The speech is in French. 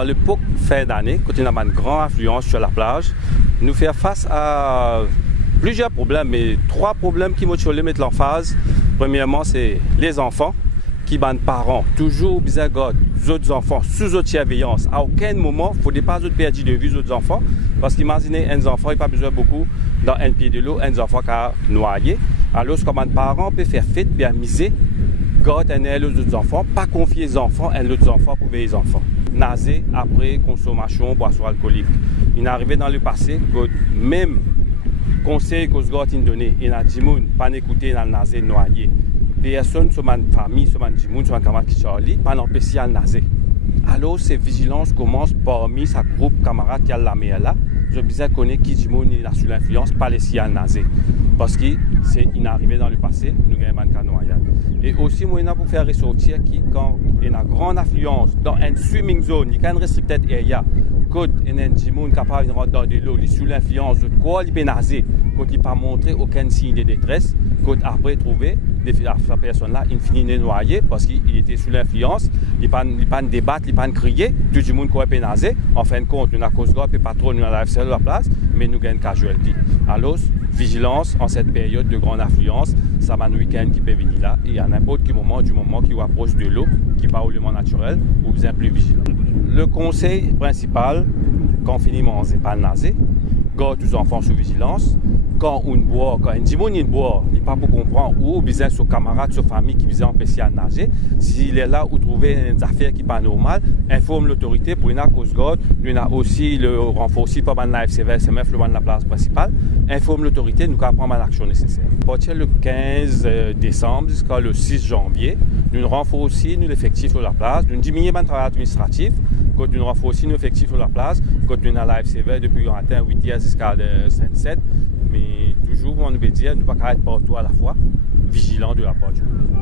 dans l'époque fin d'année, quand on a une grande affluence sur la plage, nous faisons face à plusieurs problèmes, mais 3 problèmes qui vont mettre en phase. Premièrement, c'est les enfants qui ban parents, toujours bizarre, autres enfants sous autre surveillance. À aucun moment, il ne faut pas perdre de vue les autres enfants, parce qu'imaginez un enfant, il n'a pas besoin beaucoup dans un pied de l'eau, un enfant qui a noyé. Alors, comme un parent peut faire fête, bien miser, garde un autres enfants, pas confier les enfants à l'autre enfant pour veiller les enfants. Naser après consommation boisson alcoolique. Il est arrivé dans le passé que même conseil que les gardes ont donné, il y a des gens qui pas écouté dans le naser noyé. Personne sur ma famille, sur ma djimoun, sur ma camarade qui Charlie, pas l'empêcher à naser. Alors, ces vigilances commencent parmi sa groupe camarade qui a la mer là. Je besoin connaître qui djimoun est sous l'influence, pas les siens naser. Parce que c'est inarrivé dans le passé, nous avons un noyade. Et aussi, moi, pour faire ressortir qui, quand il y a une grande affluence dans une swimming zone, il y a une restricted area, quand il y a un djimoun capable de rentrer dans de l'eau, il est sous l'influence de quoi il peut naser, quand il n'a pas montré aucun signe de détresse, quand après trouver la personne-là, il finit noyé parce qu'il était sous l'influence, il ne peut pas débattre, il ne peut pas crier, tout le monde peut naser. En fin de compte, nous avons cause de pas trop nous la de la place, mais nous gagnons casualty. Alors, vigilance en cette période de grande affluence, ça va un week-end qui peut venir là, et à n'importe quel moment, du moment qui approche de l'eau, qui va au élément naturel, ou bien plus vigilant. Le conseil principal, quand on finit de manger, pas naser, garde tous les enfants sous vigilance. Quand on boit, quand un djimoun boit, il n'est pas pour comprendre où besoin son camarade, sa famille qui vient empêcher à nager. S'il est là où trouver une affaire qui n'est pas normale, informe l'autorité pour une cause garde. Nous avons aussi le renforcé par la FCV, c'est même la place principale. Informe l'autorité, nous allons prendre l'action nécessaire. À partir du 15 décembre jusqu'au 6 janvier, nous renforçons aussi l'effectif sur la place. Nous diminuons le travail administratif. Quand nous renforçons aussi l'effectif sur la place, quand nous avons la FCV depuis le matin 8h jusqu'à 7. Mais toujours, on nous veut dire, ne pas être partout à la fois, vigilant de la part du public.